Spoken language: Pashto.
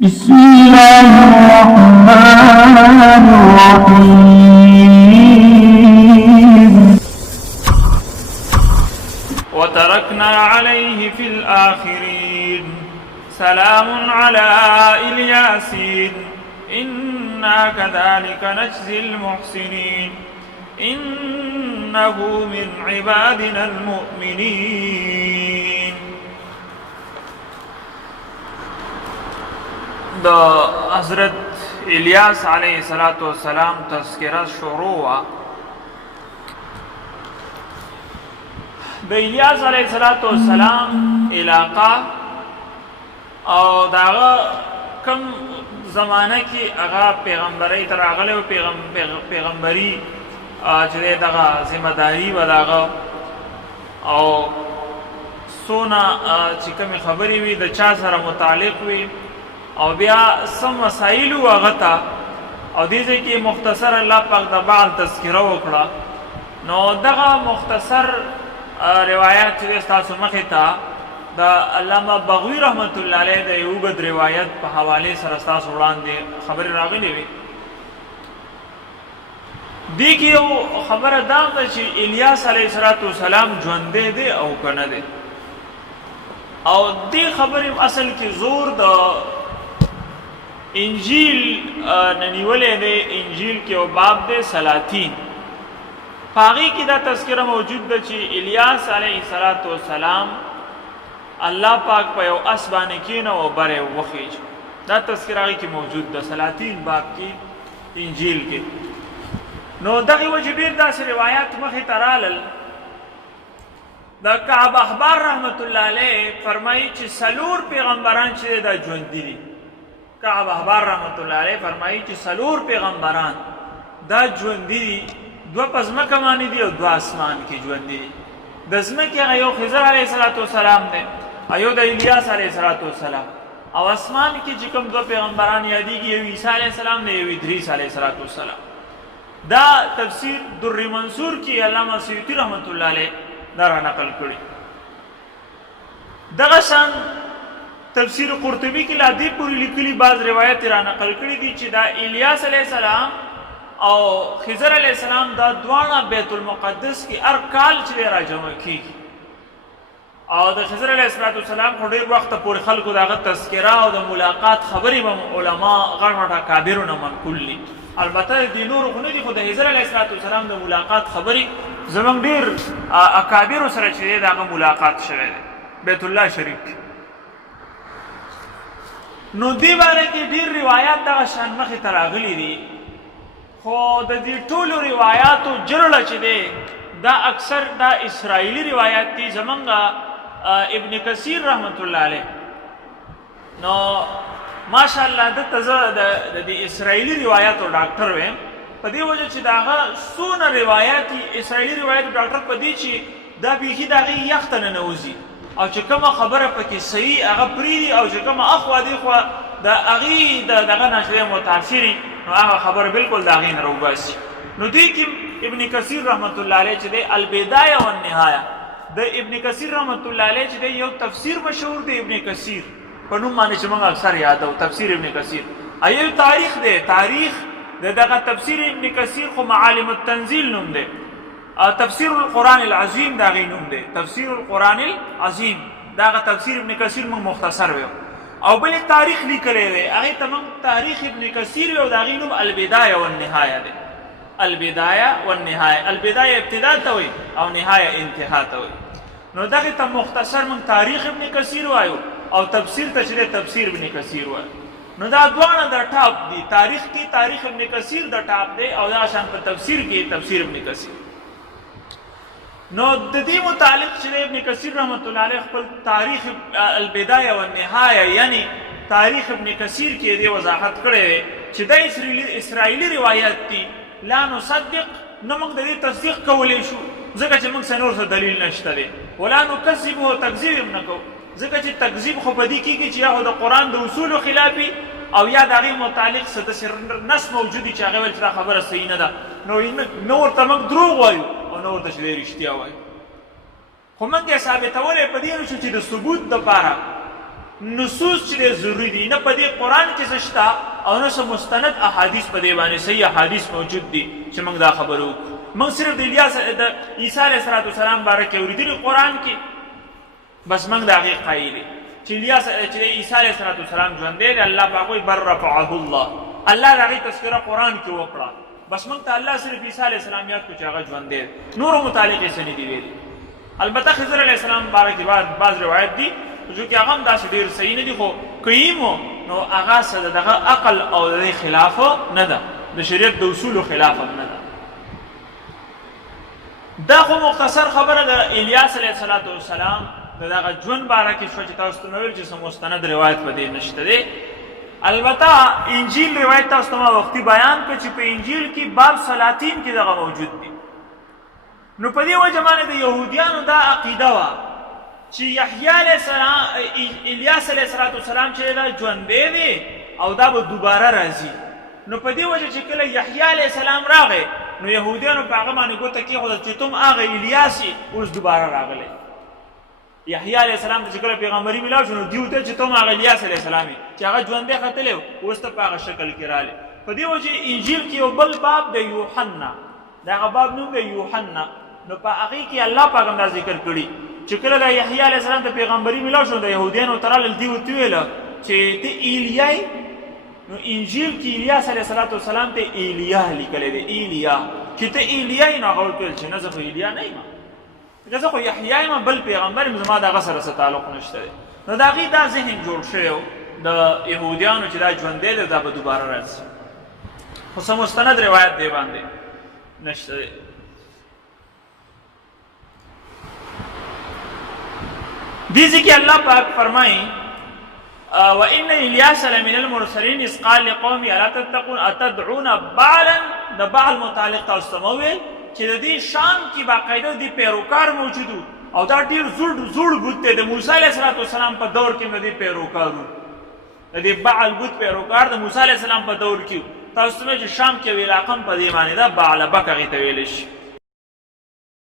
بسم الله الرحمن الرحيم وتركنا عليه في الآخرين سلام على الياسين إنا كذلك نجزي المحسنين إنه من عبادنا المؤمنين. دا حضرت الیاس علیہ السلام تذکرہ شروع د الیاس علیہ السلام علاقہ او داغه کم زمانہ کې هغه پیغمبري تر هغه پیغمبري چې دغه ذمہ داری و داغه او سونا چې کوم خبرې وي د چا سره متعلق وي او بیا سم مسائل وغتا او دې کې مختصر الله پاک د بعض تذکرہ وکړه. نو دغه مختصر روایت چې تاسو مخې ته د علامه بغوی رحمت الله علیه د یو غد روایت په حواله سره تاسو وړاندې خبر راغلی وي. دې کې یو خبره دا ده چې الیاس علیه السلام ژوند دی او کنه دی او دې خبرې اصل کې زور د انجیل ننیولې دی. انجیل کې او باب دی سلاطین پاغي کې دا تذکرہ موجود ده چې الیاس علیه السلام الله پاک په یو اس باندې کینه او بره وخیج. دا تذکرہ کې موجود ده سلاطین باب کې انجیل کې. نو دغه وجبیر داسې روایت مخې ترالل. دا کعب احبار رحمت الله علیه فرمایي چې سلور پیغمبران چې دا ژوند دي. کعب احبار رحمت الله علیه فرمایي چې سلور پیغمبران دا ژوند دي، دو پزمکه باندې دي او دو اسمان کې ژوند دي. د ځمکې هغه یو خضر علیه السلام دی ایو د الیاس علیه السلام او اسمان کې چې کوم دو پیغمبران یادېږي یو عیسی علیه السلام دی یو ادریس علیه السلام. دا تفسیر در منصور کې علامه سیوطی رحمت الله علیه دا را نقل کړي. دغه شان تفسیر قرطبی کې لا دې پوری لیکلي بعض روایت را نقل کړي دي چې دا الیاس علیه السلام او خضر علیه السلام دا دواړه بیت المقدس کې هر کال چې را جمع کیږي او د خضر علیه السلام خو ډېر وخت پورې خلکو دغه تذکره او د ملاقات خبرې به علما غټ غټ اکابرونه منقول دي. البته د نور خو نه دي، خو د خضر علیه السلام د ملاقات خبرې زمونږ ډېر اکابرو سره چې دی دغه ملاقات شوی دی بیت الله شریف کې. نو دې باره کې ډېر روایات دغه شان مخې ته راغلي دي، خو د دې ټولو روایاتو جرړه چې دی دا اکثر دا اسرائیلی روایات دي. زمونږ ابن کثیر رحمت الله علیه نو ماشاءالله دته زه د اسرائیلی روایاتو ډاکټر ویم په دې وجه چې داغه څونه روایات اسرائیلی روایت ډاکټر په دې چې دا بیخي دغه یخت نه نوځي او چې کومه خبره پکې صحیح هغه پریدي او چې کومه اخوا دی خو د هغې دغه نشری متاثري نو هغه خبره بالکل د هغې نه راوباسي. نو دې کې ابن کثیر رحمت الله علیه چې دی البدایه والنهایه د ابن کثیر رحمت الله علیه چې دی یو تفسیر مشهور دی ابن کثیر په نوم باندې چې موږ اکثر یادو تفسیر ابن کثیر. ایو تاریخ دی، تاریخ دغه تفسیر ابن کثیر خو معالم التنزیل نوم دی. تفسیر القرآن العظیم دا غي نوم دی. تفسیر القرآن العظیم دا تفسیر ابن کثیر موږ مختصر ویو او بل تاریخ لیکلی دی هغه ته موږ تاریخ ابن کثیر ویو دا غي نوم البدایه والنهایه دی. البدایه والنهایه، البدایه ابتدا ته وي او نهایه انتها ته وي. نو دغه ته مختصر موږ تاریخ ابن کثیر وایو او تفسیر ته چې تفسیر ابن کثیر وایو. نو دا دواړه د ټاپ دي. تاریخ کې تاریخ ابن کثیر د ټاپ دی او دا شان په تفسیر کې تفسیر ابن کثیر. نو د دې متعلق چې ابن کثیر رحمت الله علیه خپل تاریخ البدایه والنهایه یعنی تاریخ ابن کثیر کې دې وضاحت کړی چې د اسرائیلی روایت دي لا نصدق نو موږ د دې تصدیق کولی شو ځکه چې موږ نور څه دلیل نشته دی، ولا نکذبه تکذیب هم نه کوو ځکه چې تکذیب خو په دې کېږي چې یا د قرآن د اصولو خلافي او یا د هغې متعلق څه داسې نص موجود وي چې هغه ویل چې دا خبره صحیح نه ده نو ورته موږ دروغ وایو او نو ورته چې دی رښتیا وایو. خو موږ یې ثابتولی په دې نشو چې د ثبوت دپاره نصوص چې ضروری دي، نه په دې قرآن کې څه شته او نه څه مستند احادیث په دې باندې صحیح احادیث موجود دي چې موږ دا خبرو وکړو. موږ صرف د عیسی علیه السلام باره کې اورېدلي قرآن کې، بس موږ د هغې قایل یو چې عیسی علیه السلام ژوندی دی. الله پاک وایي بل رفعه الله، الله د هغې تذکره قرآن کې وکړه، بس موږ ته الله صرف عیسی علیه السلام یاد کړو چې هغه ژوندی دی، نورو متعلق یې څه نه دي ویلي. البته خضر علیه السلام باره کې بعض روایت دي جو کې هغه هم داسې ډېر صحیح نه دي، خو قیم نو هغه څه د دغه عقل او د دې خلاف نه ده، د شریعت د اصولو خلاف هم نه ده. دا خو مختصر خبره د الیاس علیه السلام د دغه ژوند باره کې شوه چې تاسو ته مې ویل چې څه مستند روایت په دې نشته دی. البته انجیل روایت تاسو ته ما وختي بیان کړ چې په انجیل کې باب سلاطین کې دغه موجود دي. نو په دې وجه باندې د یهودیانو دا عقیده وه چې الیاس علیه السلام چې دا ژوندی دی او دا به دوباره راځي. نو په دې وجه چې کله یحیی علیه السلام راغی نو یهودیانو په هغه باندې ګوته کېښوده چې تم هغه الیاس یې اوس دوباره راغلی. یحیی علیه السلام ته چې کله پیغمبري میلاو شو نو دوی ته چې تم هغه الیاس علیه السلام یې چې هغه ژوندی ختلی و اوس ته په هغه شکل کې رالی. په دې وجه انجیل کې یو بل باب د یوحنا، د هغه باب نوم دی یوحنا، نو په هغې کې الله پاک هم دا ذکر کړي چې کله د یحیی علیه السلام ته پیغمبري میلاو شو د یهودیانو ته رالل، دوی ورته وویله چې ته ایلیا یې. نو انجیل کې الیاس علیه السلام ته ایلیا لیکلی دی، ایلیا چې ته ایلیا یې. نو هغه ورته ویل چې نه زه خو ایلیا نه یم، زه خو یحیی یم، بل پیغمبر یم، زما د هغه سره څه تعلق نشته دی. نو د هغې دا ذهن جوړ شوی و د یهودیانو چې دا ژوندی دی دا به دوباره راځي، خو څه مستند روایت دی باندې نشته دی. دیزی کہ اللہ پاک فرمائیں وَإِنَّ إِلْيَاسَ لَمِنَ الْمُرْسَلِينَ إِذْ قَالَ لِقَوْمِهِ أَلَا تَتَّقُونَ أَتَدْعُونَ بَعْلًا. د بعل متعلق تاسو ته وویل چې د دې شام کې باقاعده د پیروکار موجود او دا ډېر زوړ بت دی، د موسی علیه السلام په دور کې د دې پیروکار و، د دې بعل بت پیروکار د موسی علیه السلام په دور کې. تاسو ته چې شام کې یو علاقه په دې معنی ده بعلبک هغې ته ویلی شي.